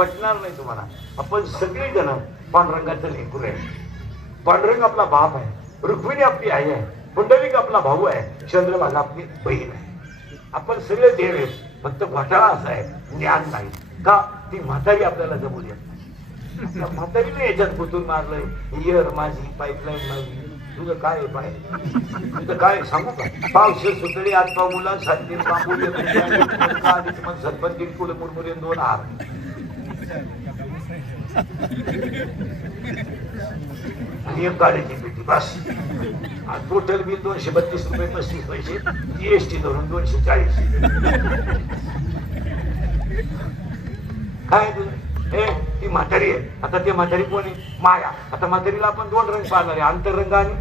पटणार नाही तुम्हाला. आपण सगळे जण पांडुरंगाचं लेकरू आहे. पांडुरंग आपला बाप आहे, रुक्मिणी आपली आई आहे, पुंडलिक आपला भाऊ आहे, चंद्रभागा आपली बहीण आहे. आपण सगळे देव आहेत. फक्त घोटाळा असा आहे, ज्ञान नाही. का? ती म्हातारी आपल्याला जमू देत नाही. म्हातारीने याच्यात गुंतून मारलंय, इयर माझी, पाईपलाईन माझी, तुझं काय आहे पाय, तुझं काय सांगू का? पावसे सुतळी आत पाव मुला सात बांबू सरपंच पुढे मुरमुरे 2 हार. आणि एक गाडीची पेटी बस. टोटल बिल 232 रुपये 35 पैसे, जीएसटी धरून 240. काय तुझं? हे ती म्हातारी आहे. आता ती म्हातारी कोण आहे? माया. आता म्हातारीला आपण 2 रंग पाहणार आहे, आंतररंग आणि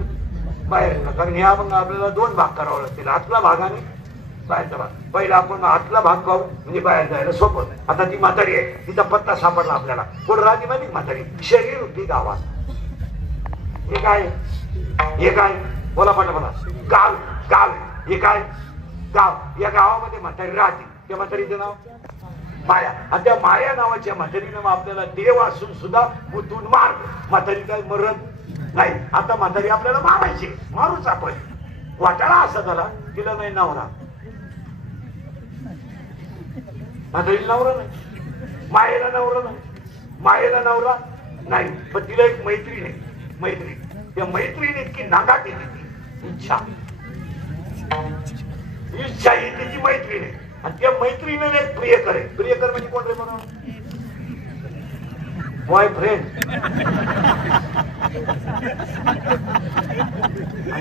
बाहेर रंग. कारण ह्या मग आपल्याला 2 भाग करावा लागतील, आतला भाग आणि बाहेरचा भाग. पहिला आपण आतला भाग पाहू, म्हणजे बाहेर जायला सोपं. आता ती म्हातारी आहे, तिचा पत्ता सापडला आपल्याला. कोण राहते माहिती? म्हातारी शरीर होती गावात. हे काय? हे काय? बोला पटा बोला. गाव. गाव हे काय? गाव. या गावामध्ये म्हातारी राहते. त्या म्हातारीचं नाव माया. आणि त्या माया नावाच्या म्हातारीनं आपल्याला देव असून सुद्धा गुंतून मार. म्हातारी काय मरत नाही. आता म्हातारी आपल्याला मारायची, मारूच आपण. वाटाळा असा झाला, तिला नाही नवरा. म्हातारीला नवरा नाही, मायेला नवरा नाही, मायेला नवरा नाही. पण तिला एक मैत्रीण आहे. मैत्रीण. त्या मैत्रीण इतकी नागाटी ती इच्छा. इच्छा ही तिची मैत्रीण आहे. आणि त्या मैत्रीने एक प्रियकर आहे. प्रियकर म्हणजे कोण रे म्हणून? बॉयफ्रेंड.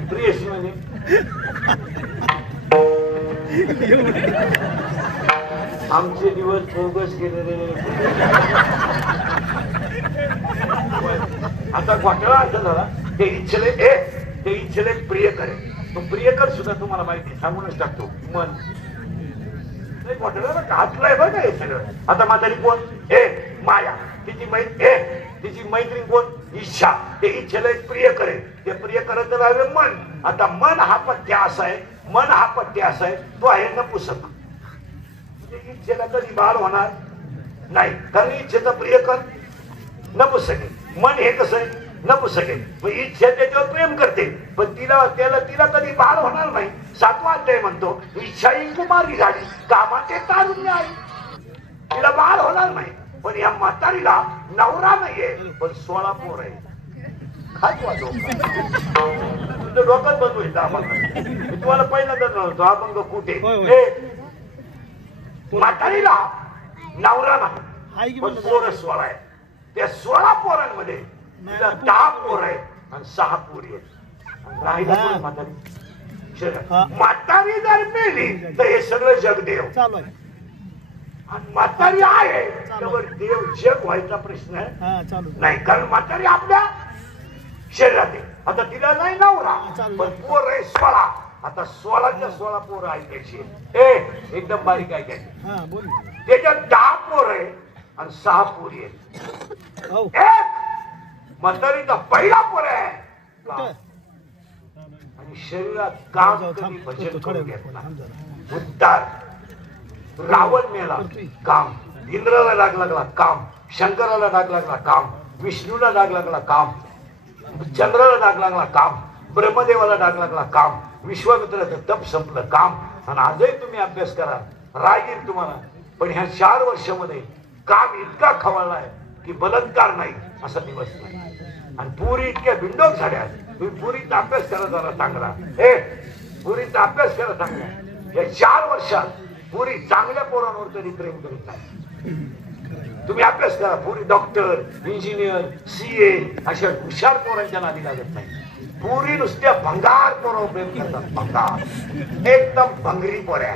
प्रियशी म्हणजे आमचे दिवस बोगस गेले रे. आता घोटाळा असा झाला, ते इच्छेले प्रियकर आहे. तो प्रियकर सुद्धा तुम्हाला माहिती सांगूनच टाकतो. मन घातलंय बघ हे सगळं. आता म्हातारी कोण? माया. तिची मैत्रीण कोण? इच्छा. ते इच्छेला एक प्रियकर आहे. ते प्रियकराचं नाव आहे मन. आता मन हा पट्ट्या असा आहे, मन हा पट्ट्या असा आहे, तो आहे नपुसक. इच्छेला कधी बाळ होणार नाही, कारण इच्छेचा प्रियकर नपुसक आहे. मन हे कसं आहे? नपुसक आहे. मग इच्छा त्याच्यावर प्रेम करते, पण तिला कधी बाळ होणार नाही. 7वा अध्याय म्हणतो, इच्छा ही कुमारी झाली, कामाचे तारुण्य आहे, तिला बाळ होणार नाही. पण या म्हातारीला नवरा नाहीये, पण 16 पोर आहे. तुझं डोकं बंद होईल. मी तुम्हाला पहिल्यांदा नव्हतो आपण कुठे. म्हातारीला नवरा नाही, पण पोरं 16 आहे. त्या 16 पोरांमध्ये तिला 10 पोर आहेत आणि 6 पोरी आहेत. राहिला म्हातारी. म्हातारी जर मेली तर हे सगळं जगदेव. आणि म्हातारी आहे त्यावर देव जग व्हायचा प्रश्न नाही, कारण म्हातारी आपल्या शरीरात आहे. आता तिला नाही नवरा, पण पोर आहे 16. आता 16च्या 16 पोरं ऐकायची. एकदम बारीक ऐकायची. त्याच्यात 10 पोर आहे आणि 6 पोरी आहेत. म्हातारीचा पहिला पोर आहे आणि शरीरात काम कधी भजन करून घेतला. उद्धार. रावण मेला, काम. इंद्राला डाग लागला, काम. शंकराला डाग लागला, काम. विष्णूला डाग लागला, काम. चंद्राला डाग लागला, काम. ब्रह्मदेवाला डाग लागला, काम. विश्वामित्राचं तप संपलं, काम. आणि आजही तुम्ही अभ्यास करा, राग येईल तुम्हाला. पण ह्या 4 वर्षामध्ये काम इतका खवळलाय की बलात्कार नाही असा दिवस नाही. आणि पुरी इतक्या बिंडोक झाल्या. तुम्ही पुरीचा अभ्यास करा जरा चांगला. पुरीचा अभ्यास करा चांगला. या 4 वर्षात पुरी चांगल्या पोरांवर तरी प्रेम करीत नाही. तुम्ही अभ्यास करा. पुरी डॉक्टर, इंजिनियर, CA अशा हुशार पोरांच्या नादी लागत नाही. पुरी नुसत्या भंगार पोरावर प्रेम करतात. भंगार. एकदम भंगरी पोऱ्या.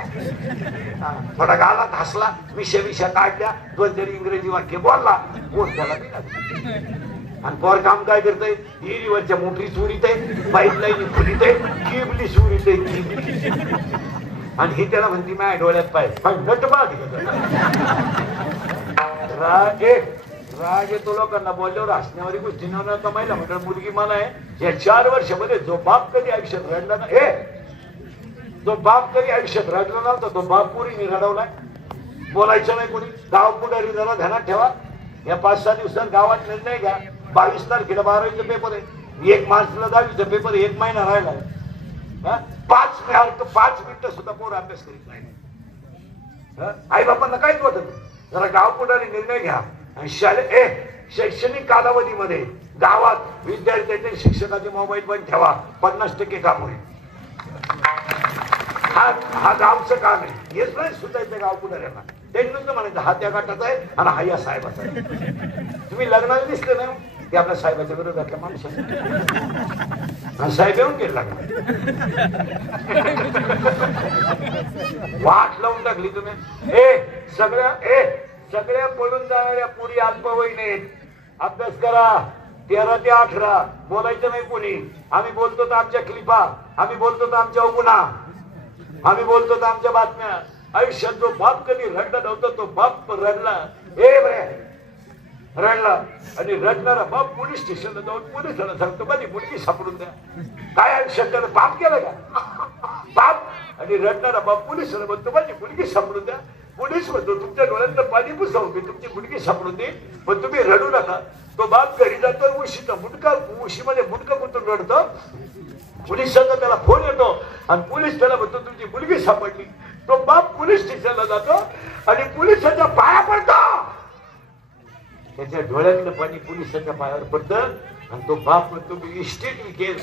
थोडा गालात हसला, विषय काढल्या, 2 तरी इंग्रजी वाक्य बोलला, पोट त्याला दिला. आणि पोर काम काय करतंय? हिरीवरच्या मोटरी चोरीत आहे, पाईपलाईन खुलीत आहे, किबली चोरीत आहे. आणि ही त्याला म्हणती माझ्या डोळ्यात पाहिजे राग येतो लोकांना बोलल्यावर हसण्यावारी गोष्टी नव्हता. महिला म्हटलं मुलगी मला आहे. या 4 वर्षामध्ये जो बाप कधी आयुष्यात रडला ना, जो बाप कधी आयुष्यात रडला नव्हता तो बाप पुरीने रडवलाय. बोलायचं नाही कोणी. गाव पुढारी जरा ध्यानात ठेवा. या 5-6 दिवसात गावात निर्णय घ्या. 22 तारखेला 12वीचा पेपर आहे, 1 मार्चला 10वीचा पेपर, 1 महिना राहिला. 5 मिनिटं सुद्धा पोर अभ्यास करीत नाही. आई बापांना काहीच वाटत. जरा गाव पुढारी निर्णय घ्या आणि शैक्षणिक कालावधीमध्ये गावात विद्यार्थ्यांचे शिक्षकाचे मोबाईल पण ठेवा. 50% काम होईल. हा गावचं काम आहे. हेच नाही सुचायचं गाव पुढाऱ्यांना. त्यांनी म्हणायचं हा त्या गटाचा आहे आणि हा या साहेबाचा आहे. तुम्ही लग्नाला दिसले ना ते आपल्या साहेबाच्या विरोधातला माणूस आहे. साहेब येऊन गेला वाट लावून टाकली तुम्ही. सगळ्या पळून जाणाऱ्या पुरी अल्पवयीन आहेत. अभ्यास करा. 13 ते 18 बोलायचं नाही कोणी. आम्ही बोलतो तर आमच्या क्लिपा, आम्ही बोलतो तर आमच्या गुन्हा, आम्ही बोलतो तर आमच्या बातम्या. आयुष्यात जो बाप कधी रडला नव्हता तो बाप रडला. रडला आणि रडणारा बाप पोलीस स्टेशनला जाऊन पोलिसांना सांगतो माझी मुलगी सापडून द्या. काय आयुष्यात त्यानं पाप केलं का? बाप आणि रडणारा बाप पोलिसांना म्हणतो माझी मुलगी सापडून द्या. पोलीस म्हणतो तुमच्या डोळ्यातलं पाणी पुसावं मी तुमची मुलगी सापडून दे पण तुम्ही रडू नका. तो बाप घरी जातो उशीचा मुंडका उशीमध्ये मुंडका गुंतून रडतो. पोलिसांचा त्याला फोन येतो आणि पोलीस त्याला म्हणतो तुमची मुलगी सापडली. तो बाप पोलीस स्टेशनला जातो आणि पोलिसांच्या पाया पडतो. त्याच्या डोळ्यातलं पाणी पोलिसांच्या पायावर पडतं आणि तो बाप म्हणतो मी इस्टेट विकेल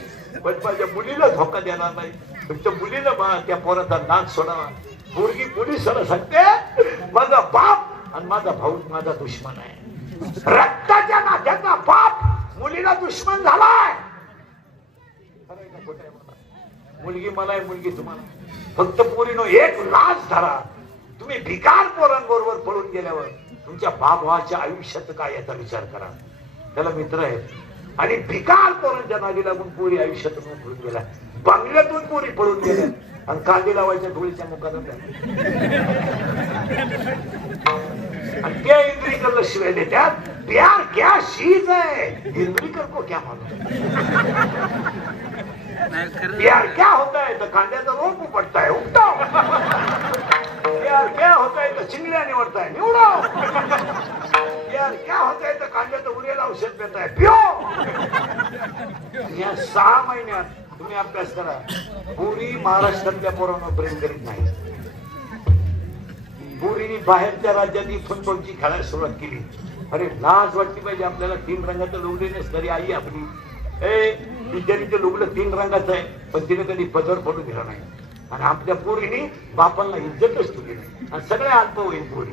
पण माझ्या मुलीला धोका देणार नाही. तुमच्या मुलीला त्या पोराचा नाक सोडावा. मुलगी पोलिसाला सांगते माझा बाप आणि माझा भाऊ माझा दुश्मन आहे. रक्ताच्या नात्याचा बाप मुलीला दुश्मन झालाय. मुलगी मला आहे मुलगी तुम्हाला. फक्त पोरीनो एक लाच धरा. तुम्ही भिकार पोरांबरोबर पळून गेल्यावर तुमच्या बाबाच्या आयुष्यात काय याचा विचार करा. त्याला मित्र आहेत आणि भिकार पोरांच्या नादी लागून पोरी आयुष्यातून पळून गेल्या. बंगल्यातून पोरी पळून गेल्या आणि कांदे लावायच्या डोळीच्या मुखात आणि त्या इंद्रिकरला शिवाय देतात. प्यार क्या चीज है इंद्रिकर को क्या मालूम. प्यार क्या होता है तो कांद्याचा रोप उपटता है उपटाओ. प्यार क्या होता है तो चिंगड्या निवडता है निवडो. प्यार क्या होता है तो कांद्याचं उरेला औषध देता है पिओ. या 6 महिन्यात तुम्ही अभ्यास करा. पुरी महाराष्ट्रातल्या पोरांना प्रेम करीत नाही. पुरीने बाहेरच्या राज्यात इथून पंची खेळायला सुरुवात केली. अरे लाज वाटली पाहिजे आपल्याला. 3 रंगाचं लुगडे नसणारी आई आपली. विद्यार्थीचं लुगडं 3 रंगाचं आहे पण तिने कधी पदर पडू दिला नाही. आणि आपल्या पोरीने बापांना इज्जतच ठेवली नाही. आणि सगळ्या अल्पवयीन पोरी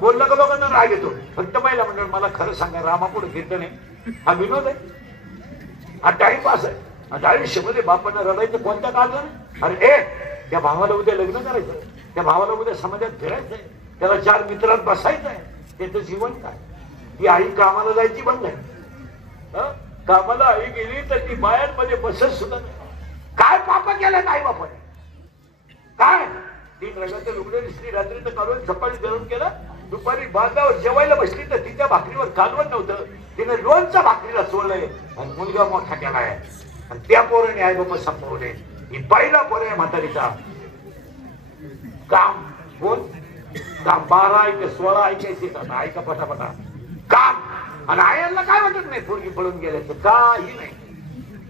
बोललं का लोकांना राग येतो. फक्त महिला मंडळ मला खरं सांगा रामापुढे कीर्तन आहे हा विनोद आहे हा टाइमपास आहे. आणि आयुष्यामध्ये बापांना रडायचं कोणत्या कारण. अरे त्या भावाला उद्या लग्न करायचं. त्या भावाला उद्या समाजात फिरायचंय. त्याला 4 मित्रात बसायचं आहे. त्याचं जीवन काय. ती आई कामाला जायची बंद आहे. कामाला आई गेली तर ती बायांमध्ये बसत सुद्धा नाही. काय पाप केलं नाही बापाने. काय 3 रंगाचे लुगडे दिसली रात्री तर काढून सकाळी जेवण केलं. दुपारी बांधावर जेवायला बसली तर तिच्या भाकरीवर कालवण नव्हतं. तिने लोणच्या भाकरीला चोळलंय आणि मुलगा मोठा केलाय. आणि त्या पोराने आई बाबा संपवले. ही पहिला पोर आहे म्हातारीचा. काम बोल काम 12 ते 16 ऐकायचे का ऐका पटापटा काम. आणि आईला काय वाटत नाही पोरगी पळून गेल्याचं काही नाही.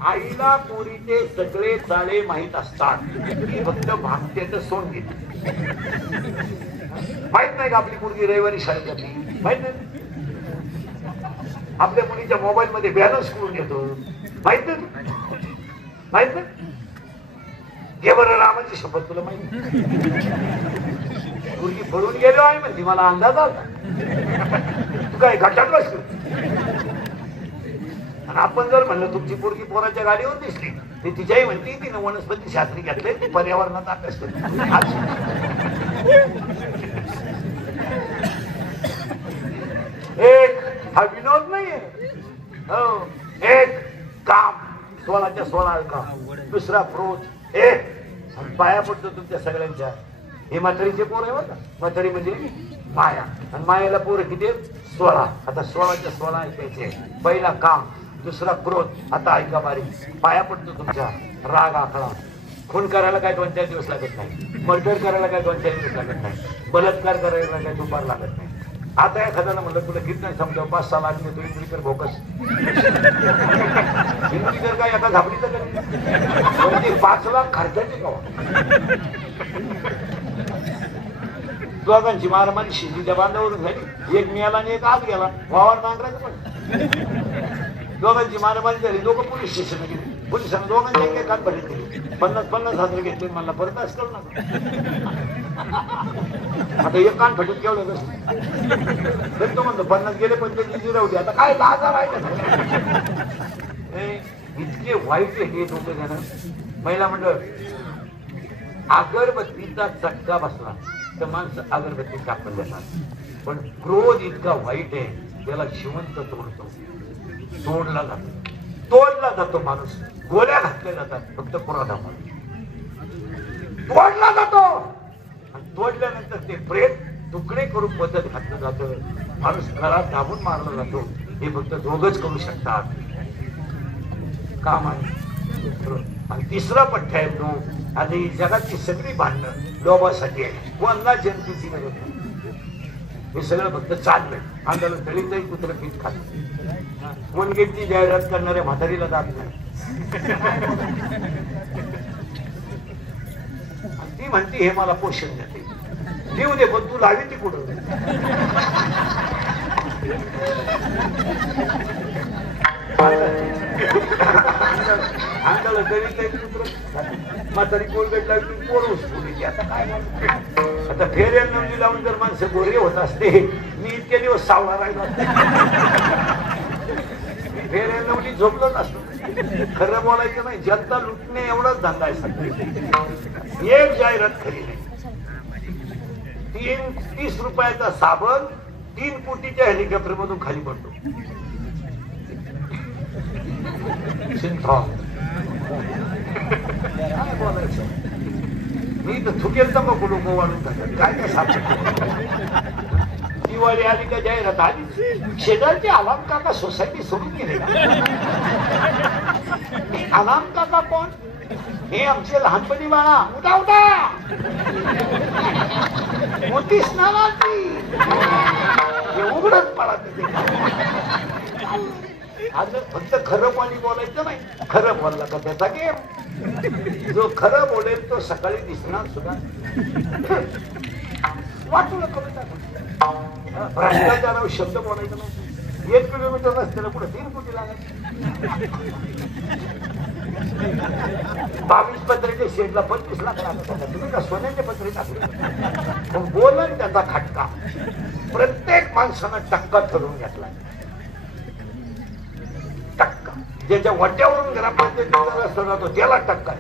आईला पोरीचे सगळे चाळे माहित असतात. फक्त भागतेच सोड घेते. माहित नाही का आपली मुलगी रविवारी शाळेत जाते. माहित नाही. आपल्या मुलीच्या मोबाईल मध्ये बॅलन्स करून येतो. माहित नाही. माहित नाही. घे बरं रामाची शपथ तुला माहिती. मुलगी पळून गेलो आहे म्हणजे मला अंदाज आला. तू काय घटात बसतो. आणि आपण जर म्हणलं तुमची पोरगी पोराच्या गाडीवर दिसली ते तिच्याही म्हणते तिने वनस्पती शास्त्री घेतले ती पर्यावरणाचा अभ्यास करते. एक हा विनोद नाहीये. हो एक काम 16च्या 16 काम. दुसरा क्रोध आणि पाया पडतो तुमच्या सगळ्यांच्या. हे म्हातारीचे पोर आहे बघा. म्हातारी म्हणजे माया आणि मायाला पोर किती 16. आता 16च्या 16 ऐकायचे. पहिला काम दुसरा क्रोध. आता ऐका बारीक पाया पडतो तुमच्या. राग आखळा. खून करायला काय 2-4 दिवस लागत नाही. मर्डर करायला काय 2-4 दिवस लागत नाही. बलात्कार करायला काय दुपार लागत नाही. आता एखाद्याला म्हणलं तुला गीत नाही समजा 5-6 लाख नेतो इंद्रीकर भोकस इंद्रीकर काय एका झापडीचं ते 5 लाख खर्चाचे का दोघांची मारामारी शेतीच्या बांधावरून झाली एक मिळाला आणि एक आत गेला वावर नांगरायचं पण दोघांची मारामारी झाली दोघं पोलीस स्टेशनला गेले पोलिसांना दोघांची एक कान भरत गेली 50,000 घेतले मला परत असं करू नका आता एक कान फटून केवढं कसं तो म्हणतो 50 गेले पण त्याची जिरवली आता काय 10,000 आहे इतके वाईट हे दोघं जण महिला मंडळ अगरबत्तीचा चटका बसला तर माणसं अगरबत्ती टाकून देतात पण क्रोध इतका वाईट आहे त्याला जिवंत तोडला जातो माणूस गोळ्या घातल्या जातात फक्त क्रोधामुळे तोडला जातो आणि तोडल्यानंतर ते प्रेत तुकडे करून पद्धत घातलं जातं माणूस घरात दाबून मारला जातो हे फक्त दोघच करू शकतात काम आहे आणि तिसरा पठ्य आहे तो आणि जगाची सगळी भांडणं लोभासाठी आहे कोणला जनतेची गरज नाही हे सगळं फक्त चाललंय आंदोलन दलितही कुत्रं पीठ खात कोणगेटची जाहिरात करणाऱ्या म्हातारीला जात नाही ती म्हणते हे मला पोषण देते देऊ दे पण तू लावी ती कुठं अंगाला दलित कुत्र म्हातारी कोलगेट लागली पोरं उचलून आता काय आता फेऱ्या नवली लावून जर माणसं गोरे होत असते मी इतके दिवस सावळा राहिला फेऱ्या नवली झोपलंच असतो खरं बोलायचं नाही जनता लुटणे एवढाच धंदा आहे सगळं एक जाहिरात खरी नाही 30 रुपयाचा साबण 3 कोटीच्या हेलिकॉप्टर मधून खाली पडतो काय बोलायचं मी तर थुकेल तर मग लोक वाढून टाकत काय काय सापड दिवाळी आली का जाहिरात आली शेजारचे आलाम काका सोसायटी सोडून गेले का आलाम काका कोण हे आमचे लहानपणी बाळा उठा उठा मोठी स्नानाची उघडच पडा आज फक्त खरं पाणी बोलायचं नाही खरं बोलला का त्याचा गेम जो खरं बोलेल तो सकाळी दिसणार सुद्धा वाटू नका भ्रष्टाचारावर शब्द बोलायचा नाही 1 किलोमीटर रस्त्याला पुढे 3 कोटी लागायचे 22 पत्रिके शेडला 25 लाख लागत तुम्ही का सोन्याचे पत्रे टाकले बोलन त्याचा खटका प्रत्येक माणसानं टक्का ठरवून घेतला टक्का ज्याच्या वाट्यावरून ग्रामपंचायतीचा रस्ता जातो त्याला टक्का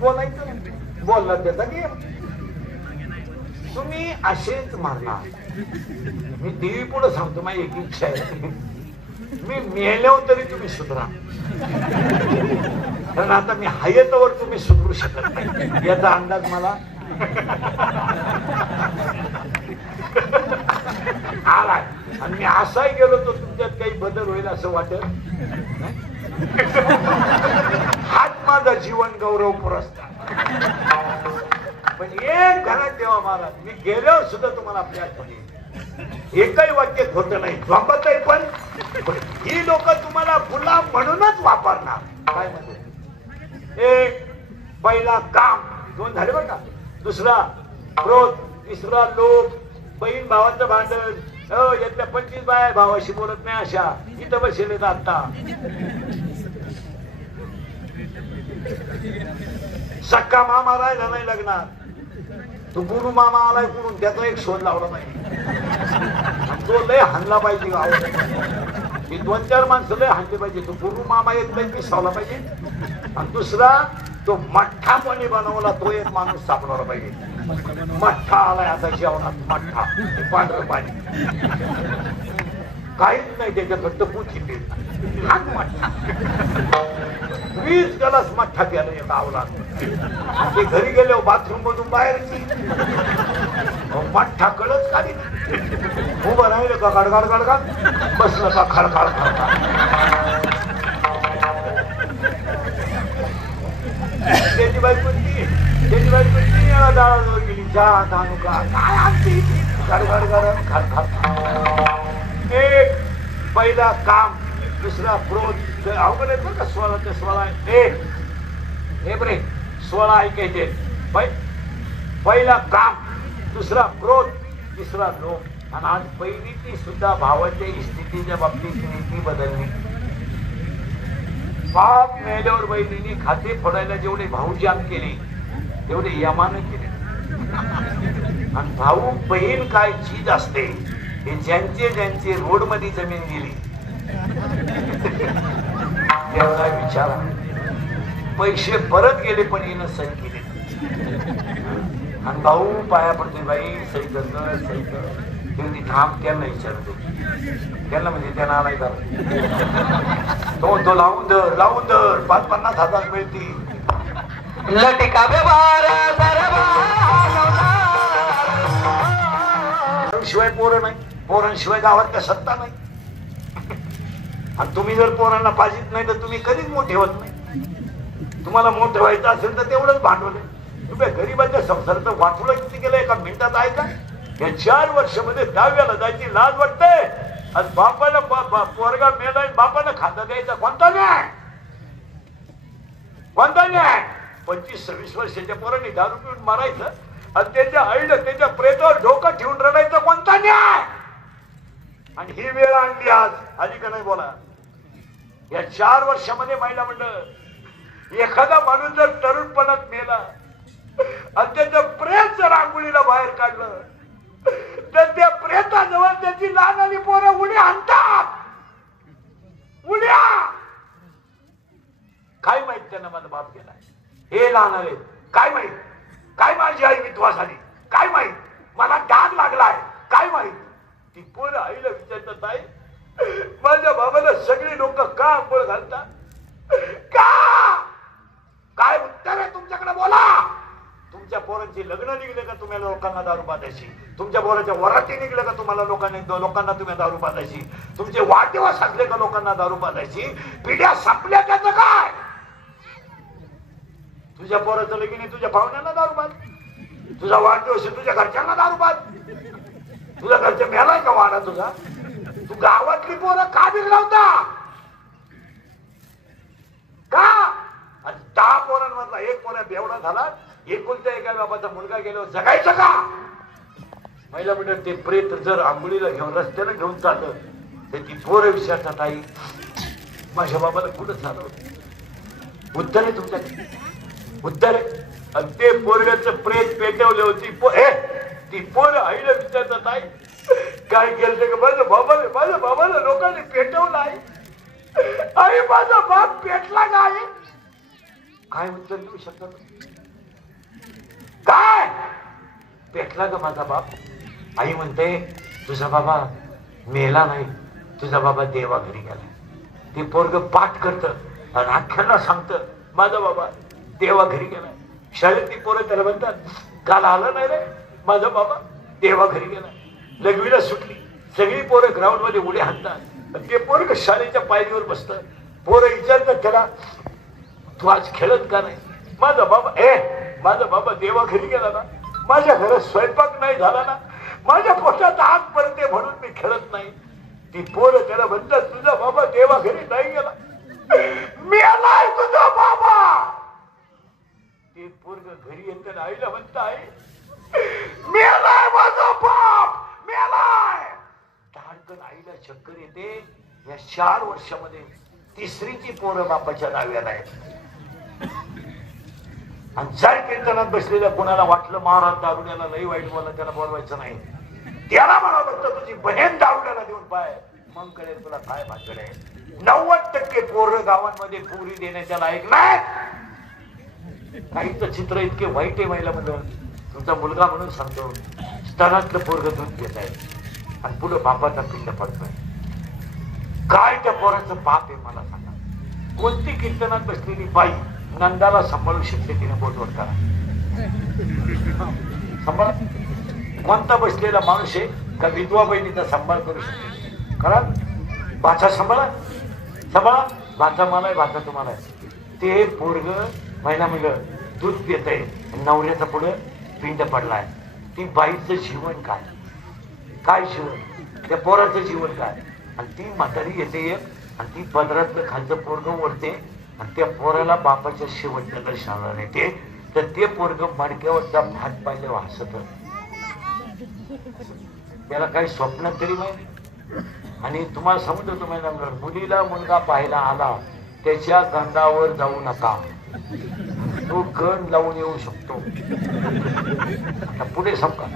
बोलायचं बोलला त्याचा गेम तुम्ही असेच मारणार मी देवी पुढे सांगतो माझी एक इच्छा आहे मी मेल्यावर तरी तुम्ही सुधरा कारण आता मी हायतवर तुम्ही सुधरू शकत नाही याचा अंदाज मला आलाय आणि मी असाही गेलो तर तुमच्यात काही बदल होईल असं वाटत हाच माझा जीवन गौरव पुरस्कार पण एक घरात देवा महाराज मी गेल्यावर सुद्धा तुम्हाला आपल्या आठवणी एकही वाक्य खोटं नाही झोपत आहे पण ही लोक तुम्हाला गुलाम म्हणूनच वापरणार काय म्हणते एक पहिला काम 2 झाले बरं का दुसरा क्रोध तिसरा लोभ बहीण भावाचं भांडण यातल्या 25 बाया भावाशी बोलत नाही अशा इथं बसले आता सक्का मामा राहिला नाही लग्नात तो गुरु मामा आलाय कुठून त्याचा एक शोध लावला नाही तो लय हाणला पाहिजे गाव ही 2-4 माणसं लय हाणले पाहिजे तो गुरु मामा एक लय पिसावला पाहिजे आणि दुसरा तो मठ्ठा कोणी बनवला तो एक माणूस सापडवला पाहिजे मठ्ठा आलाय आता जेवणात मठ्ठा पांढरं पाणी काहीच नाही त्याच्यात फक्त कोथिंबीर हात मठ्ठा 20 ग्लास मठ्ठा प्याला एक आवला ते घरी गेले बाथरूम मधून बाहेर मठ्ठा कळच खाली उभं राहिलं का गडगाड गडगाड बसलं का खडखाड खडखाड त्याची बायको 3 वेळा दाराजवळ गेली चहा आणू का काय आणते एक पहिला काम, दुसरा क्रोध. अवघड आहे का 16 ते 16 हे बरे 16 ऐकायचे. पहिला काम, दुसरा क्रोध, तिसरा लोभ. आणि आज पहिली सुद्धा भावाच्या स्थितीच्या बाबतीत नीती बदलली. बाप मेल्यावर बहिणीने खाते फोडायला जेवढे भाऊजान केले तेवढे यमानं केले. आणि भाऊ बहीण काय चीज असते हे ज्यांचे रोड मध्ये जमीन गेली त्याला विचारा. पैसे परत गेले पण हिनं सही केली. आणि भाऊ पाया पडते, बाई सही कर सही कर. ती थांब त्यांना विचारतो. त्यांना म्हणजे त्यांना आलाय का तो लावून दर 50,000 मिळतील. लटिका शिवाय पोरं नाही, पोरांशिवाय गावात त्या सत्ता नाही. आणि तुम्ही जर पोरांना पाहिजेत नाही तर तुम्ही कधीच मोठे होत नाही. तुम्हाला मोठं व्हायचं असेल तर तेवढंच भांडवल आहे. तुम्ही गरीबाच्या संसाराचं वाटुला किती केलं एका मिनिटात आहे का? या 4 वर्षामध्ये 10व्याला जायची लाज वाटते. आणि बापाला पोरगा मेला, बापानं खाता द्यायचा कोणता न्याय? 25-26 वर्षाच्या पोरांनी दारू पिऊन मारायचं आणि त्याच्या आईला त्याच्या प्रेतावर डोकं ठेवून रडायचं कोणता न्याय? आणि ही वेळ आणली आज. आली का नाही बोला? या 4 वर्षामध्ये महिला मंडळ, एखादा माणूस जर तरुणपणात मेला आणि त्याचं प्रेत जर आंघोळीला बाहेर काढलं तर त्या प्रेताजवळ त्याची लहान आणि पोरं उड्या आणतात. उड्या काय माहित त्यांना माझा बाप गेला हे लहान आले. काय माहित? काय माझी आई विधवा झाली? काय माहित? मला डाग लागलाय? काय माहित? ती पोरं आईला विचारतात, आई माझ्या बाबाला सगळी लोक का आंघोळ घालतात? का? काय उत्तर आहे तुमच्याकडे? बोला. तुमच्या पोरांची लग्न निघले का तुम्हाला लोकांना दारू पाजायची? तुमच्या पोराच्या वराती निघले का तुम्हाला लोकांना तुम्ही दारू पाजायची? तुमचे वाढदिवस असले का लोकांना दारू पाजायची? पिढ्या संपल्या त्याचं काय? तुझ्या पोराचं लगीन तुझ्या पाहुण्यांना दारू पाज, तुझा वाढदिवस तुझ्या घरच्यांना दारू पाज. तुझ्या घरच्या मेलाय का वाडा तुझा? तू गावातली पोरं का बिघडवता? का? 10 पोरांमधला एक पोऱ्या बेवडा झाला. एकुलता एका बाबाचा मुलगा गेल्यावर जगायचं का? महिला म्हणतात ते प्रेत जर आंघोळीला घेऊन रस्त्याला घेऊन चाललं तर ती पोरं विचारतात, आई माझ्या बाबाला कुठं चालवलं? उत्तर आहे तुमच्याकडे? उत्तर आहे? आणि ते पोरग्याचं प्रेत पेटवले होती ती पोरं आईला विचारतात, आई काय केलं का? माझ्या बाबाला लोकांनी पेटवलं आहे. आई माझा बाप पेटला काय? काय उत्तर देऊ शकतात? काय पेटला का माझा बाप? आई म्हणते तुझा बाबा मेला नाही, तुझा बाबा देवा घरी गेला. ते पोरग पाठ करत आणि अख्ख्यांना सांगत माझा बाबा देवा घरी गेला. शाळेत ती पोरं त्याला म्हणतात काल आलं नाही रे माझा बाबा देवा घरी गेला. लघवीला सुटली, सगळी पोरं ग्राउंड मध्ये उड्या हाणतात. ते पोरग शाळेच्या पायरीवर बसत. पोरं विचारतात त्याला तू आज खेळत का नाही? माझा बाबा देवा घरी गेला ना, माझ्या घरात स्वयंपाक नाही झाला ना, माझ्या पोटात आग पडते म्हणून मी खेळत नाही. ती पोरं त्याला म्हणतात तुझा बाबा देवा घरी नाही गेला, मेलाय तुझा बाबा. ते पोरग घरी येत आईला म्हणताय मेलाय माझा बाप, मेलाय. धाडकन आईला चक्कर येते. या 4 वर्षामध्ये 3री पोरं बापाच्या दाव्याला आहेत. आणि जर कीर्तनात बसलेल्या कोणाला वाटलं महाराज दारुड्याला लई वाईट बोला, त्याला बोलवायचं नाही. त्याला म्हणावं लागतं तुझी बहीण दारुड्याला देऊन पाय, मग कळेल तुला काय भाषण आहे. 90% पोरं गावांमध्ये पुरी देण्याच्या लायक नाही. काहीच चित्र इतके वाईट आहे. महिला म्हणून तुमचा मुलगा म्हणून सांगतो स्तनातलं पोरग दूध घेत आहे आणि पुढं बापाचा पिंड पडतोय. काय त्या पोराचं पाप आहे मला सांगा. कोणती कीर्तनात बसलेली बाई नंदाला सांभाळू शकते? तिने बोटवर करा सांभाळ. कोणता बसलेला माणूस आहे का विधवा बहिणीचा सांभाळ करू शकते? करा. भाचा सांभाळा, भाचा मला आहे, भाचा तुम्हाला आहे. ते पोरग महिला मुलं दूध पित आहे, नवऱ्याचा पुढे पिंड पडलाय. ती बाईचं जीवन काय? काय जीवन, त्या पोराचं जीवन काय. आणि ती म्हातारी येते आणि ती पदरातलं खालचं पोरग ओढते आणि त्या पोराला बापाच्या शेवटच्या दर्शनाला नेते. तर ते पोरग मडक्यावरचा भात पाहिले हसत, त्याला काही स्वप्न तरी माहिती. आणि तुम्हाला समजतो मॅडम, मुलीला मुलगा पाहायला आला त्याच्या गंधावर जाऊ नका, तो गंध लावून येऊ शकतो. आता पुढे समजा,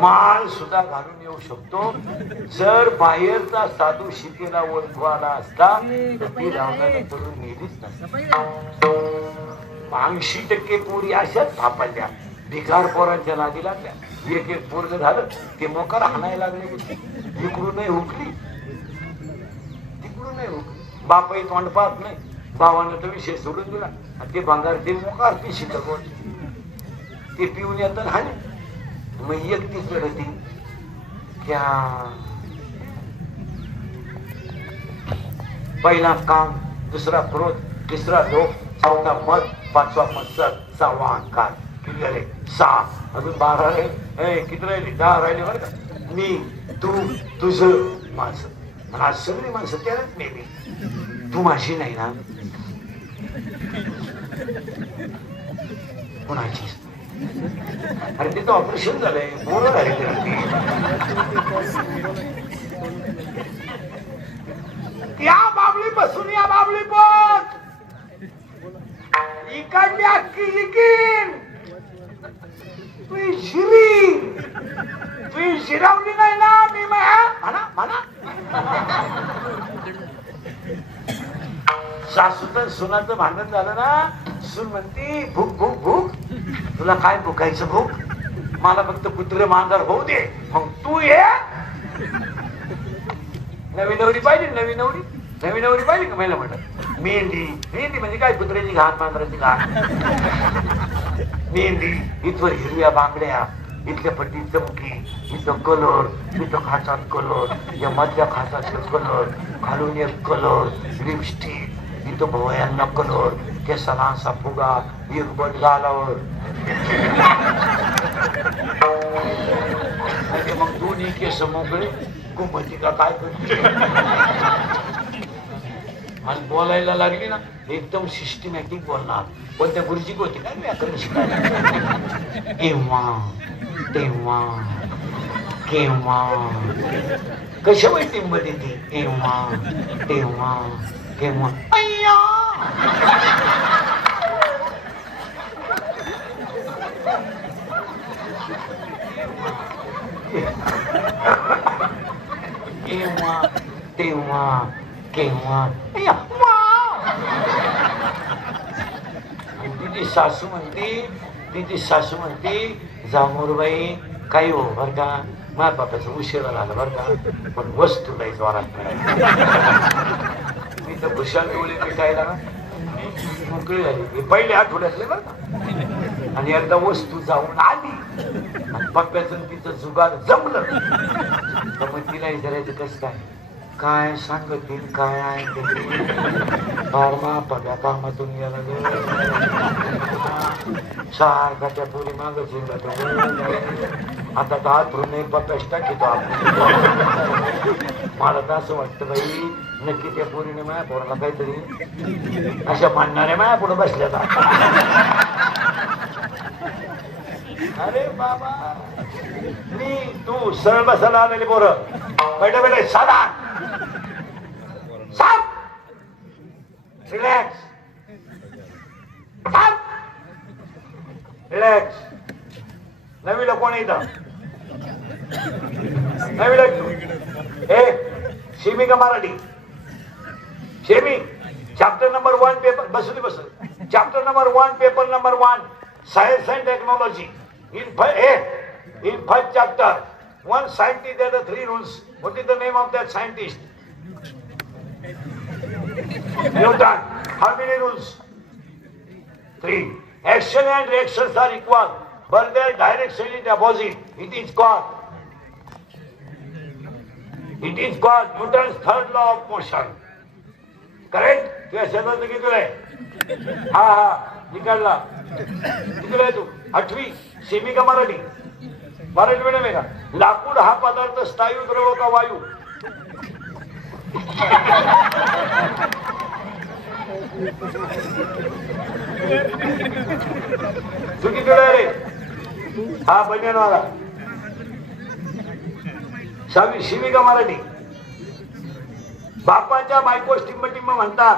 माल सुद्धा घालून येऊ शकतो. जर बाहेरचा साधू शिकेला ओळखवाला असता तर ती रावणाला करून नेलीच नसती. 80% पोरी अशाच थापल्या, भिकार पोरांच्या नादी लागल्या. एक एक पोरग झालं ते मोकार हाणायला लागले, इकडूनही हुकली तिकडूनही हुकली. बापाई तोंड पाहत नाही, भावानं तो विषय सोडून दिला. ते भांगार ते मोकार ती शिकत ते पिऊन येतात हाणे. मग एक ती चढती क्या, पहिला काम, दुसरा क्रोध, तिसरा लोभ, चौथा मत, पाचवा मत्सर, सहावा अहंकार. किती झाले? 6. अजून 12 राहिले. किती राहिले? 10 राहिले बरं का. मी, तू, तुझं, माझं. मला सगळी माणसं त्यालाच नेहमी. तू माझी नाही ना, कोणाची? अरे तिथं ऑपरेशन झालंय, बोलत आहे. या बाबली बसून या बाबली पण इकडली अख्खी इकीन. तुझी शिरी तुझी शिरावली नाही ना मी म्हणा म्हणा. सासू तर सुनाचं भांडण झालं ना, सून म्हणती भूक भूक भूक. तुला काय भुकायचं भूक? मला फक्त कुत्रे मांजर होऊ दे, मग तू ये. नवी नवरी पाहिजे, नवी नवरी पाहिजे का? महिला म्हणतात मेहंदी. मेहंदी म्हणजे काय? कुत्र्याची घाण, मांजराची घाण. मेहंदी, इथवर हिरव्या बांगड्या, इथल्या पट्टी चमकी, इथं कलर, इथं खाचात कलर, या मधल्या खाचात कलर, खालून एक कलर, लिपस्टिक, इथं भवयांना कलर, केसाला असा फुगा, एक बट गालावर. मग दोन्ही केस मोकळे, कुंभती का काय करते. आणि बोलायला लागली ना एकदम सिस्टमॅटिक बोलणार. पण त्या गुरुजी होती काय व्याकरण शिकायला. केव्हा तेव्हा केव्हा कशा वय टिंब देते. केव्हा तेव्हा केव्हा. केव्हा तेव्हा केव्हा. तिची सासू म्हणते जामोरबाई काही हो बर का, माझ्या बापाचं उशिरा झालं बर का, पण वस्तू नाही जोरात मिळाली. मी तर भुशाल डोळे पिटायला मोकळी झाली पहिले आठवड्यातले बर का. आणि एकदा वस्तू जाऊन आली, पप्प्याचं तिचं जुगार जमलं तर मग तिला विचारायचं कसं काय सांगतील काय आहे फार्मा पग्या कामातून गेला सारखा त्या पुरी मागच आता तर हातरून पप्प्याच टाकीतो आपण. मला तर असं वाटतं बाई नक्की त्या पोरीने माया पोराला काहीतरी अशा म्हणणाऱ्या माया पुढे बसल्या. अरे बाबा मी तू सरळ बसायला आलेली पोरं बैठे बैठे साधा रिलॅक्स रिलॅक्स. नवीला कोण येतं? नवीला ए शेमी का मराठी? शेमी चॅप्टर नंबर 1 पेपर बसली बस. Chapter number 1 paper number 1 science and technology. In first chapter, one scientist, there are 3 rules. What is the name of that scientist? Newton. How many rules? 3. Action and reactions are equal, but their direction is opposite. It is called Newton's third law of motion. Correct? तुझ्या शब्दात किती आहे? हा निकालला. किती आहे तू? 8वी semi का Marathi? Marathi medium आहे का? लाकूड हा पदार्थ स्थायू द्रव का वायू? चुकीकडे रे. हा बनियानवाला. शिवी का मराठी? बापाच्या बायको टिंब टिंब म्हणतात.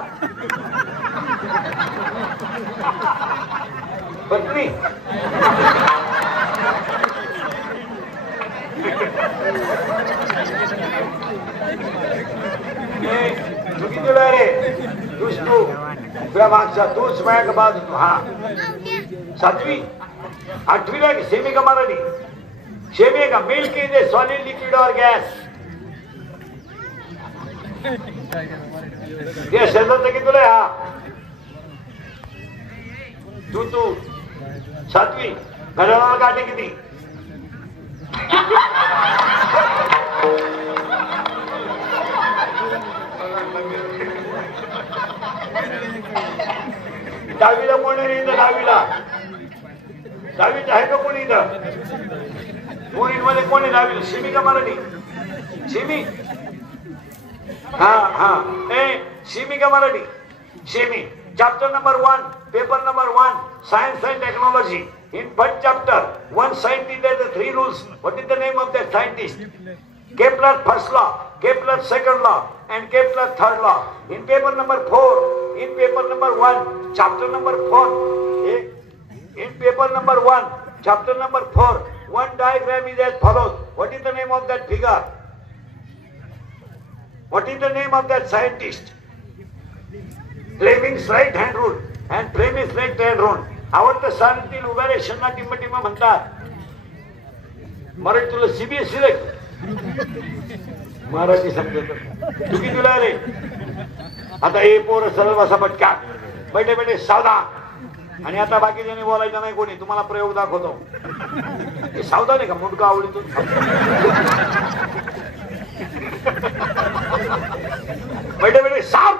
पत्नी. चुकीकडे रे. तूच तू तुझ्या मागचा तूच माझ्या बाद होतो. हा 7वी 8वीला सेमी का मराठी? सेमी का? Milk is a solid liquid और गॅस. ते शेजारचं की तुला? हा तू 7वी. घड्याळाला काटे किती? दहावीला कोण आहे इथं? दहावीत आहे का कोणी इथं? पोरींमध्ये कोण आहे दहावीला? सेमी का मराठी? सेमी. हा हा सेमी का Marathi? Semi. Chapter number 1, paper number 1, science and technology. In first chapter, one scientist has the 3 rules. What is the name of that scientist? Kepler first law, Kepler second law, and Kepler third law. In paper number 4, in paper number 1, chapter number 4, in paper number 1, chapter number 4, one diagram is as follows. What is the name of that figure? What is the name of that scientist? Fleming's right hand rule and Fleming's right hand rule. आवडतं शाळेतील उभ्या रेषांना टिंब टिंब म्हणतात. मराठी तुला CBSE रे? मराठी समजत चुकी तुला रे. आता हे पोर सरळ बसा पटका. बैठे बैठे सावधान. आणि आता बाकीच्याने बोलायचं नाही कोणी. तुम्हाला प्रयोग दाखवतो. हे सावधान आहे का? मुंडका आवडतो. बैठे बैठे साव.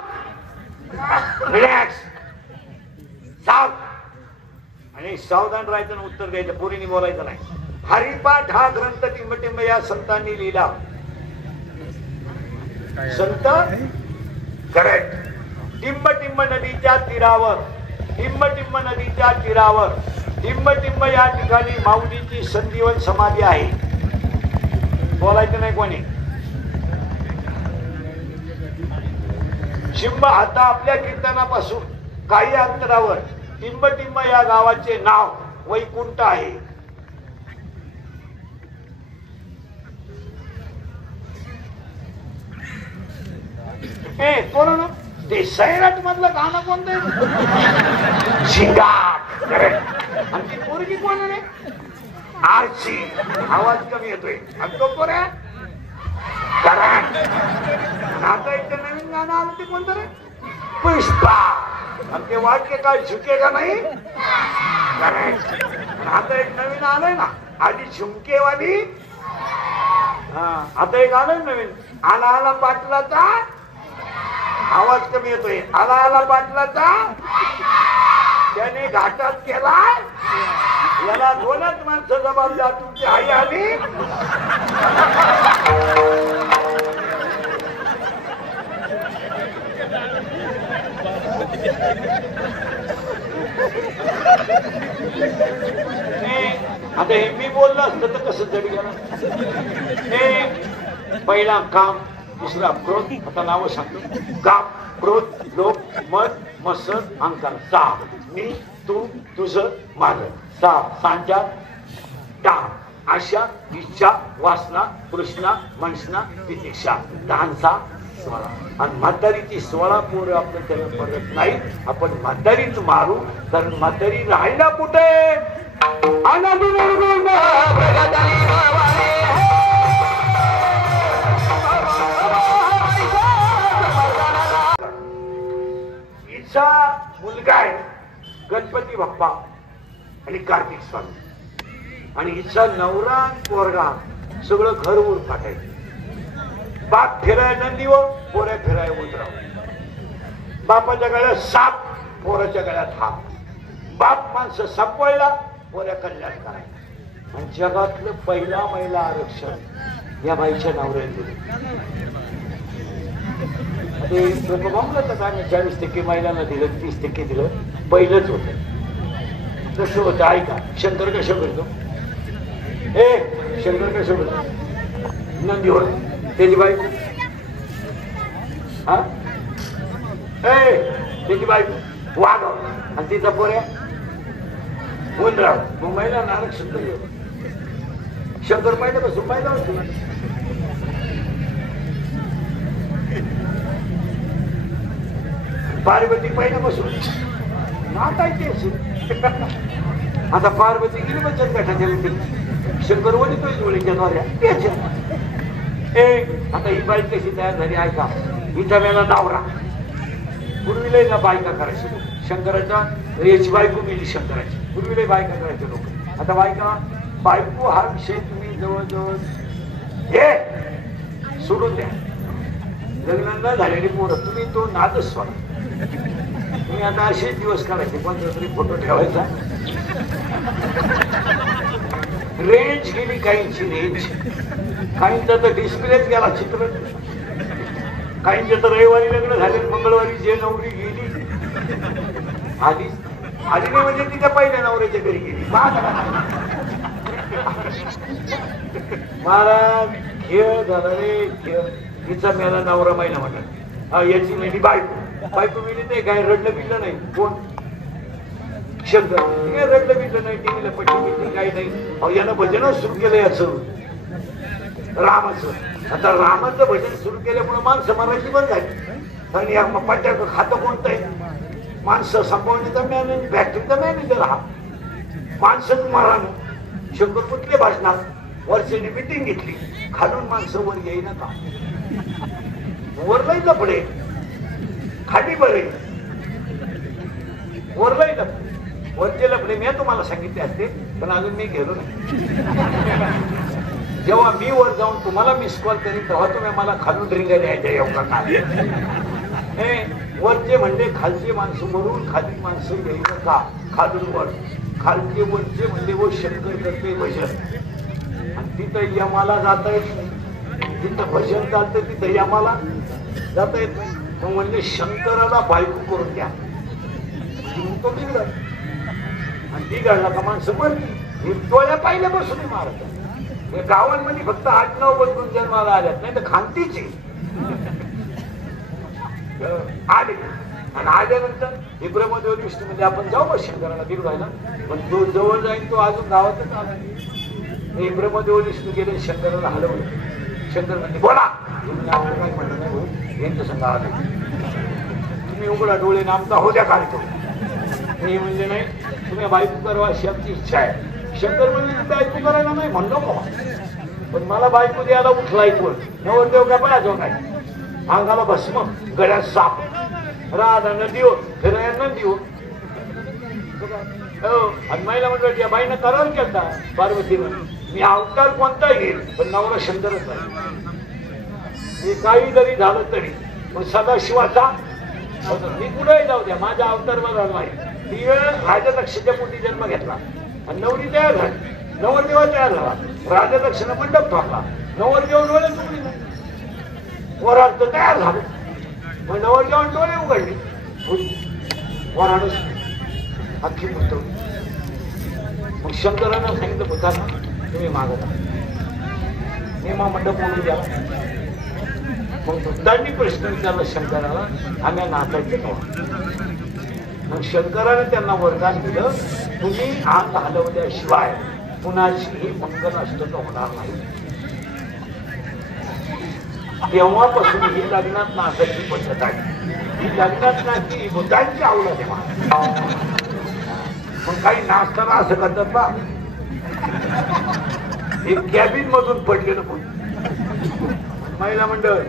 रिलॅक्स. साव. आणि सावधान राहायचं आणि उत्तर द्यायचं. पोरीने बोलायचं नाही. हरिपाठ हा ग्रंथ टिंबटिंब या संतांनी लिहिला. संत करेक्ट. टिंबटिंब नदीच्या तीरावर, टिंबटिंब नदीच्या तीरावर, टिंबटिंब या ठिकाणी माऊलीची संजीवन समाधी आहे. बोलायचं नाही कोणी. शिंब आता आपल्या कीर्तनापासून काही अंतरावर टिंबटिंब या गावाचे नाव वैकुंठ आहे. कोण ते सैराट मधलं गाणं कोणतं? शिंगाट. आणि ती पोरगी कोण रे? आरची. आवाज कमी येतोय. आणि तो पोर आहे करण. आता एक नवीन गाणं आलं ते कोणतं रे? पुष्पा. आणि ते वाक्य काय झुकेगा नाही? आता एक नवीन आलंय ना, आधी झुमकेवाली. आता एक आलंय नवीन, आला आला पाटलाचा. आवाज कमी येतोय. आला आला पाटलाचा त्याने घाटात केलाय. याला 2च माणसं जबाबदार. तुमची आई आली. आता हे मी बोललं असतं तर कसं जड गेलं. पहिला काम, दुसरा क्रोध. आता नाव सांगतो. काम, क्रोध, लोभ, मद, मत्सर, अहंकार. 6. मी, तू, तुझं, माझं. 6. सांच्या, काम, आशा, इच्छा, वासना, तृष्णा, मनसना, तितिक्षा. 10 16. आणि म्हातारीची 16 पोरं आपलं त्याला परत नाही. आपण म्हातारीच मारू. कारण म्हातारी राहिला कुठे? हिचा मुलगा आहे गणपती बाप्पा आणि कार्तिक स्वामी. आणि हिचा नवरा पोरगा सगळं घर वर फाटायचं. बाप फिरायला नंदीवर, पोऱ्या फिरायला उतराव. बापाच्या गळ्यात साप, पोराच्या गळ्यात हाप. बाप माणसं सापवायला, पोऱ्या कल्याण करायला. आणि जगातलं पहिला महिला आरक्षण या बाईच्या नावावर दिलं. ते लोक म्हणतात आम्ही 40% महिलांना दिलं, 30% दिलं. पहिलंच होतं. कसं होतं ऐका. शंकर कसं करतो? शंकर कसं करतो? नंदीवर त्याची बायको, हा त्याची बायको वाघ आणि तिचा पोऱ्या उंदराव. मग महिलांना आरक्षण दिलं. शंकर पहिल्यापासून महिला होती. पार्वती पहिल्यापासून नातायची असेल. आता पार्वती गेली बचत गटाच्या मीटिंग. शंकर वळीतोय जोडीच्या द्वाऱ्या त्याच्या. आता ही बाई कशी तयार झाली ऐका. हिचा मेला नवरा. पूर्वीला बायका करायची शंकराच्या. याची बायको मिली शंकराची. पूर्वीला बायका करायचे लोक. आता बायको हा विषय तुम्ही जवळजवळ हे सोडून द्या. लग्न न झालेली पोरं तुम्ही तो नादच सोडा. तुम्ही आता असेच दिवस काढायचे. कोणता तरी फोटो ठेवायचा. रेंज गेली काहींची. रेंज काहींचा तर डिस्प्लेच गेला. चित्र काहींचे तर रविवारी लग्न झाले. मंगळवारी जे नवरी गेली आधी नाही म्हणजे तिच्या पहिल्या नवऱ्याच्या घरी गेली. महाराज खेळ झाला रे खेळ. तिचा मेला नवरा महिना म्हणतात. याची मेली बायको मिली नाही. काय रडलं बिडलं नाही. कोण? शंकर. रडलं बिडलं नाही. टीव्हीला पट्टी बिट्टी काही नाही. यानं भजन सुरू केलं याचं रामाचं. आता रामाचं भजन सुरू केल्यामुळे माणसं मारायची बंद झाली. आणि या पट्ट्याचं खातं कोणतं आहे? माणसं संपवण्याचा मॅनेजर, फॅक्टरीचा मॅनेजर हा माणसंच मारानं. शंकर कुठले भाषणात वर्षाची मिटिंग घेतली. खालून माणसं वर येईना का? वर नाही लपडे खाली बरे. वर नाही लपडे. वरचे लपडे मी तुम्हाला सांगितले असते पण अजून मी गेलो नाही. जेव्हा मी वर जाऊन तुम्हाला मिस कॉल करीन तेव्हा तुम्ही मला खालून ड्रिंगा द्यायच्या येऊ करणार. वरचे म्हणजे खालचे माणसं वरून खाली माणसं येईल का? खालून वर. खालचे वरचे म्हणजे व शंकर करते भजन. आणि तिथं यमाला जाता येत नाही. जिथं भजन चालतं तिथं यमाला जाता येत नाही. मग म्हणजे शंकराला बायको करून द्या. तो बिघडला आणि बिघडला का माणसं मरली. डोळ्या पाहिल्यापासून मारत. गावांमध्ये फक्त 8-9 बदलून जन्माला आल्यात नाही तर खांतीची आले. आणि आल्यानंतर हे ब्रह्मदेव विष्णू म्हणजे आपण जाऊ बस शंकराला बिघडायला. पण जो जवळ जाईल तो अजून गावातच आला. हे ब्रह्मदेव विष्णू गेले शंकराला हलवलं. शंकर म्हणजे बोला. काय म्हणलं नाही यांचं संघ आले. तुम्ही उघडा डोळे नामता हो द्या काढतो. हे म्हणजे नाही तुम्ही बायको करावा अशी आमची इच्छा आहे. शंकर म्हणजे बायको करायला नाही म्हणलो का? पण मला बायको द्यायला उठलाय कोण? नवरदेव काय पाहिजे काय? अंगाला भस्म, गळ्यात साप, राधा नदी हो फिराया नदी हो. आणि महिला म्हणलं या बाईनं करार केला पार्वतीनं. मी अवतार कोणता घेईल पण नवरा शंकरच आहे. मी काही जरी झालं तरी पण सदाशिवाचा मी कुठेही जाऊ द्या माझ्या अवतार बघा नाही. ती राजदक्षच्या पोटी जन्म घेतला आणि नवरी तयार झाली. नवरदेवा तयार झाला. राजदक्षिणा मंडप थांबला. नवरदेव डोळे चुकली नाही. वराड तयार झालं. मग नवरदेवान डोळे उघडले. वराडच अख्खी म्हणतो. मग शंकरानं सांगितलं होता तुम्ही मागता नेमा मंडप म्हणून द्या. मग भक्तांनी प्रश्न विचारला शंकराला आम्ही नाचायचे का? मग शंकराने त्यांना वरदान दिलं तुम्ही अंग हलवल्याशिवाय कुणाशीही मंगलाष्टक होणार नाही. तेव्हापासून ही लग्नात नाचायची पद्धत आहे. ही लग्नात नाचली ही भूतांची आवडत आहे. पण काही नाचताना असं करतात बा हे कॅबिन मधून पडलेलं पण महिला मंडळ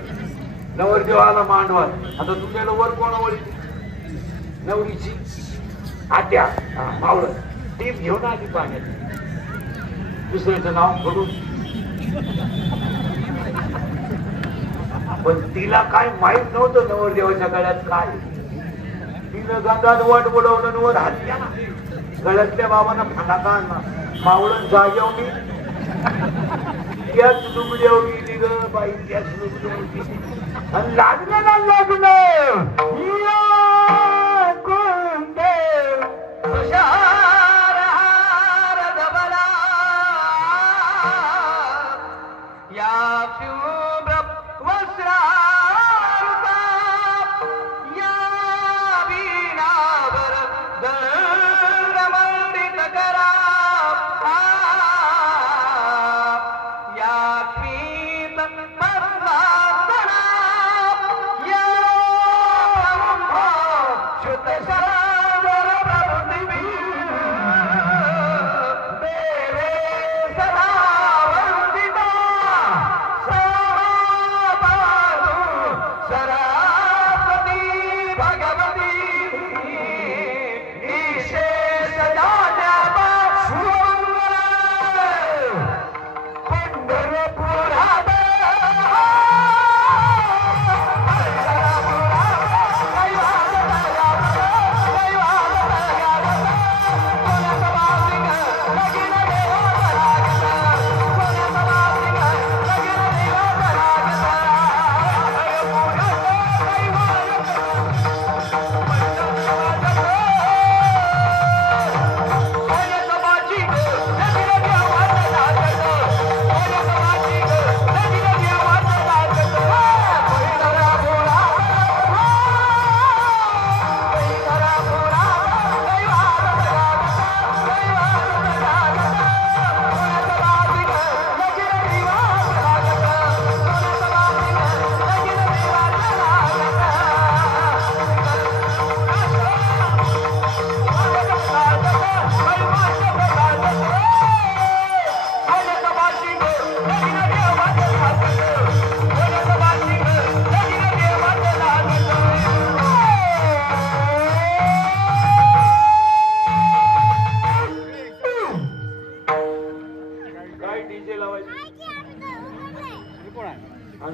नवरदेवाला मांडवाल. आता तुमच्याला वर कोणावर नवरीची आत्या मावळत टीप घेऊन आली पाण्यात. दुसऱ्याचं नाव पडून पण तिला काय माहित नव्हतं नवरदेवाच्या गळ्यात काय. तिनं गंगात वाट बुडवलं वर हात घ्या ना गळ्यातल्या बाबांना फटाका आणला मावळण जाग्यावर मी त्याच लुगड्यावर गेली ग बाई त्याच लुगड्यावर गेली आणि लागलं ना लग्न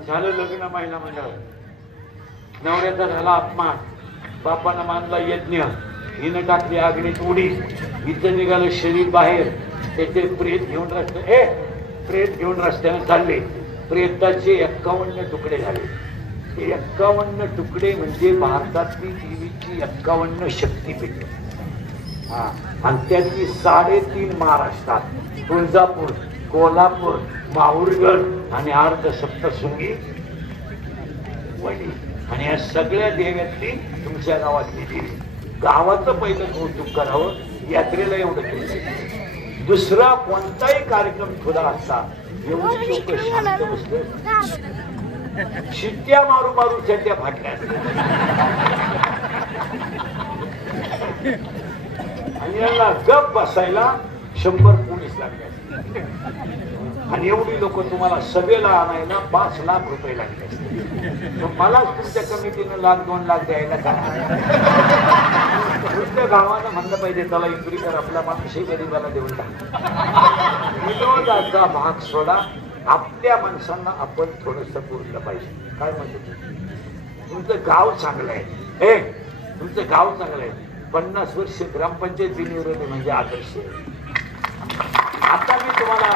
झालं लग्न महिना मंडळ नवऱ्याचा झाला अपमान बापानं मानला यज्ञ हिनं टाकली आगणीत उडी इथं निघालं शरीर बाहेर त्याचे प्रेत घेऊन रस्त्याने चालले प्रेताचे 51 तुकडे झाले ते 51 तुकडे म्हणजे भारतातली देवीची 51 शक्तीपीठ हा आणि त्यातली 3.5 महाराष्ट्रात तुळजापूर कोल्हापूर माहूरगड आणि अर्ध सप्तशृंगी वडी आणि या सगळ्या देव्यातली तुमच्या गावातली देवी गावाचं पहिलं कौतुक करावं यात्रेला एवढं केलं दुसरा कोणताही कार्यक्रम खुला असता एवढी लोक शांत बसले शिट्ट्या मारू मारू चट्ट्या फाटल्या आणि यांना गप बसायला 100 पोलीस लागले आणि एवढी लोक तुम्हाला सभेला आणायला 5 लाख रुपये लागले असते मलाच तुमच्या कमिटीनं 1-2 लाख द्यायला का तुमच्या गावानं म्हणलं पाहिजे त्याला इकडे कर आपला माणूस गरीबाला देऊन टाक विनोदाचा भाग सोडा आपल्या माणसांना आपण थोडस पुरलं पाहिजे काय म्हणतो तुमचं गाव चांगलं आहे तुमचं गाव चांगलं आहे 50 वर्ष ग्रामपंचायत बिनविरोधी म्हणजे आदर्श आता मी तुम्हाला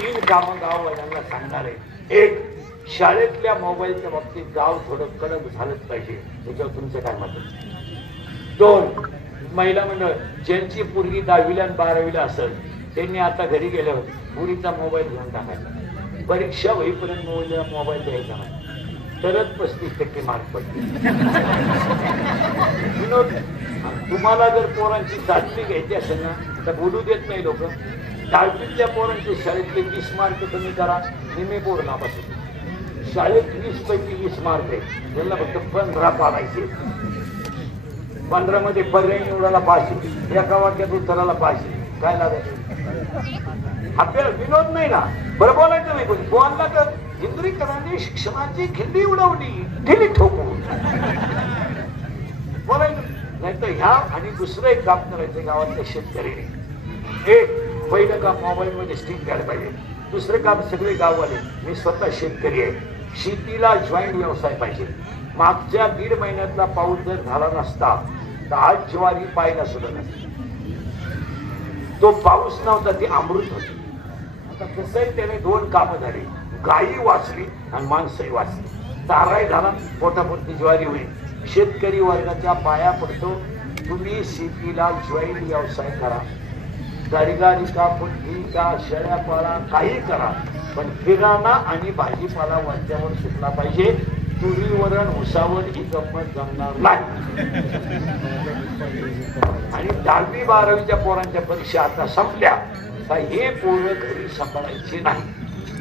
3 कामं गाववाल्यांना सांगणार आहे एक शाळेतल्या मोबाईलच्या बाबतीत गाव थोडं कडक झालंच पाहिजे त्याच्यावर तुमचं काय मत 2 महिला मंडळ ज्यांची पूर्वी 10वीला आणि 12वीला असेल त्यांनी आता घरी गेल्यावर मुलीचा मोबाईल घेऊन टाकायचा परीक्षा होईपर्यंत मोबाईल द्यायचा नाही तरच 35% मार्क पडते विनोद तुम्हाला जर पोरांची चाचणी घ्यायची असेल ना तर बोलू देत नाही लोक 10वीतल्या पोरांचे शाळेतले 20 मार्क कमी करा निम्मे पोर नापासून शाळेत 20 पैकी 20 मार्क आहे त्यांना फक्त 15 पाडायचे 15 मध्ये पर्याय निवडायला 5 एका वाक्यात उत्तराला 5 काय लागायचं आपल्याला विनोद नाही ना बरं बोलायचं नाही कोणी बोलला तर इंद्रीकरांनी शिक्षणाची खिल्ली उडवली ढिली ठोकून बोलायचं नाही तर ह्या आणि दुसरं एक काम करायचं गावातल्या शेतकरी एक पहिलं काम मोबाईल मध्ये स्टिक द्यायला पाहिजे दुसरं काम सगळे गाववाले मी स्वतः शेतकरी आहे शेतीला जॉईंट व्यवसाय पाहिजे मागच्या 1.5 महिन्यातला पाऊस जर झाला नसता तर आज ज्वारी पाहायला सुद्धा नसते तो पाऊस नव्हता, ती अमृत होती. आता कसंही त्याने 2 कामं झाली, गायी वाचली आणि माणसंही वाचली. चाराही झाला, पोटापुरती ज्वारी होईल. शेतकरी वर्गाच्या पाया पडतो, तुम्ही शेतीला ज्वारी व्यवसाय करा, गाडीगाडी का पुट्टी का शेळ्या पाळा, काही करा, पण किराणा आणि भाजीपाला वरच्यावर सुटला पाहिजे. तुरी वरण उसावर ही गंमत जमणार नाही. आणि 10वी 12वीच्या पोरांच्या परीक्षा आता संपल्या का हे पोरं घरी सांभाळायचे नाही.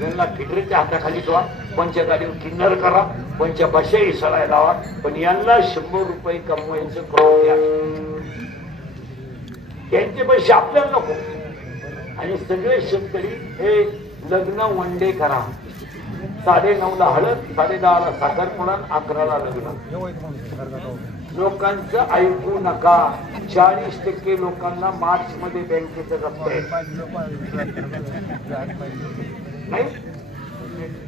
यांना किडरीच्या हाताखाली ठेवा, पंच्या गाडीवर किन्नर करा, पंच्या भाषाही सळाय लावा, पण यांना 100 रुपये कमवायचं करून द्या. त्यांचे पैसे आपल्याला नको. आणि सगळे शेतकरी हे लग्न वनडे करा. 9:30ला हळद, 10:30ला साखरपुडा, 11ला लग्न. लोकांचं ऐकू नका. 40% लोकांना मार्च मध्ये बँकेचं जप्त नाही.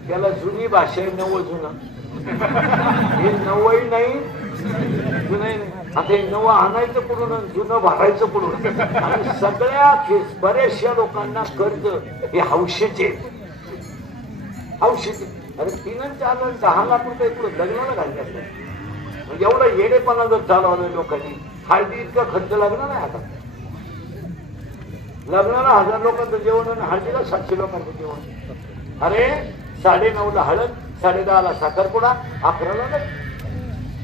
त्याला जुनी भाषा आहे, नवं जुनं. हे नवही नाही, जुनही नाही. आता हे नवं आणायचं कुठून, जुनं भरायचं कुठून. आणि सगळ्या बऱ्याचशा लोकांना कर्ज हे हौशेचे. अरे 3 4 10 लाख रुपये पुढे लग्नाला घालले असतात. एवढा येडेपणा जर चालवला लोकांनी, हळदी इतका खर्च लागला नाही. आता लग्नाला 1000 लोकांचं जेवण आणि हळदीला 700 लोकांचं जेवण. अरे 9:30ला हळद, 10:30ला साखरपुडा, 11ला लग्न.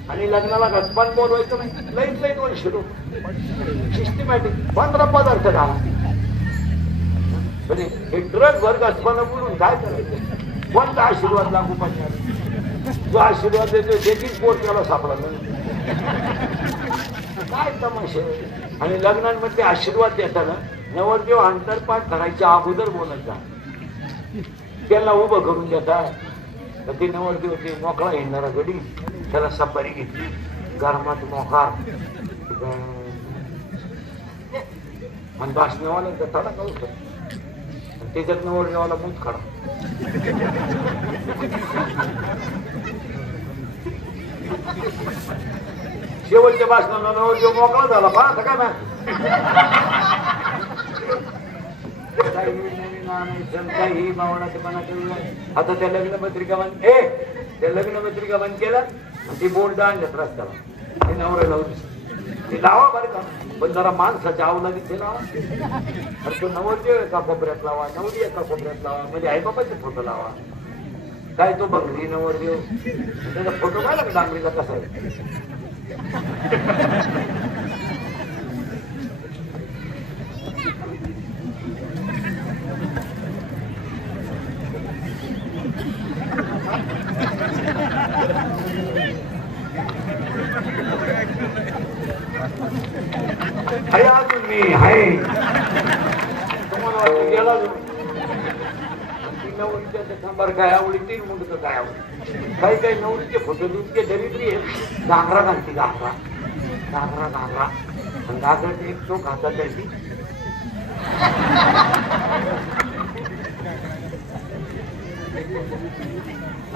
आणि लग्नाला घटपान बोलवायचं नाही. लईत लईत 200 लोक. सिस्टमॅटिक 15 पदार्थ घाला. हे ट्रक भर घटपान बोलून काय करायचं. कोणता आशीर्वाद लागू पाहिजे. जो आशीर्वाद देतो त्याचीच पोट त्याला सापडला काय तमाशे. आणि लग्नांमध्ये आशीर्वाद देताना नवरदेव अंतरपाठ करायच्या अगोदर बोलायचा. त्याला उभं करून देतात. तर ते नवरदेव ते मोकळा येणारा गडी, त्याला सफारी घेतली, गरमात मोकार आणि भाषणावाला गटाला काढू शकतो. त्याच्यात नवरदेवाला मूत काढा. शेवटच्या भाषणाला नवरदेव मोकळा झाला. पहा काय ना काही मावणाचेपणा केलं. आता त्या लग्नपत्रिका बंद, त्या लग्नपत्रिका बंद केला आणि ती बोर्ड आणल्यात रस्त्याला. ते नवरा लावली, ते लावा बरं का, पण जरा माणसाच्या आवलागी ते लावा. अरे तो नवरदेव एका कोपऱ्यात लावा, नवरी एका कोपऱ्यात लावा, म्हणजे आई बाबाचे फोटो लावा. काय तो बंगली नवरदेव, त्याचा फोटो काय लागला डांगरीचा कसा आहे. अजून मी आहे तुम्हाला वाटतं गेला नवरीच्या शंभर काय आवडी, 3 मुंडक काय आवडी. काही काही नवरीचे फोटो इतके दरिद्री आहेत. घागरा घालते, घागरा घागरा घागरा आणि घागराची एक चोख हातात द्यायची.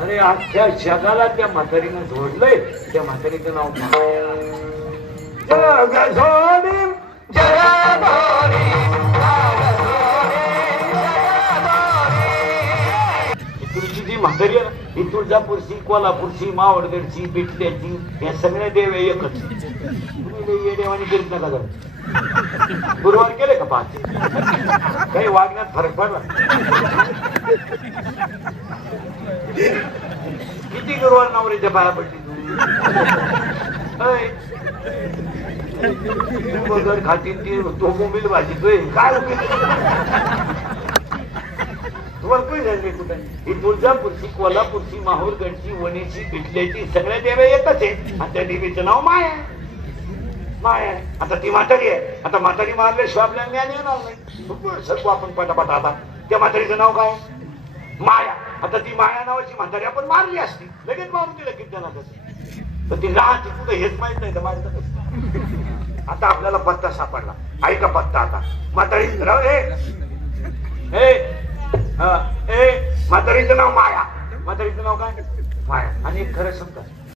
अरे अख्ख्या जगाला त्या म्हातारीनं जोडलंय. त्या म्हातारीचं नाव जग सोडी तुळशी जी म्हातारी आहे ना, ही तुळजापूरची, कोल्हापूरची, मावळगडची, बिटल्याची, या सगळ्या देव एकच. तुम्ही ये देवानी करीत नका जर गुरुवार केले का 5 काही वागण्यात फरक पडला. किती गुरुवार नवरीच्या पाया पडली तू घर खाती तो मोबाईल भाजीतोय काय तुम्हाला काही झाली कुठे. ही तुळजापूरची, कोल्हापूरची, माहूरगडची, वणीची, बिटल्याची सगळ्या देव्या येतच आहे. आणि त्या देवीचं नाव माया आहे. माया आहे. आता ती म्हातारी आहे. आता म्हातारी मारल्याशिवाय आपल्याला ज्ञान येणार नाही. सर्व आपण पटापट. आता त्या म्हातारीचं नाव काय, माया. आता ती माया नावाची म्हातारी आपण मारली असती, लगेच मारून दिलं कीर्तनाचं. तर ती राहते कुठं हेच माहित नाही तर मारत कसं. आता आपल्याला पत्ता सापडला. ऐका पत्ता आता. म्हातारी म्हातारीचं नाव माया. म्हातारीचं नाव काय, माया. आणि खरं समजा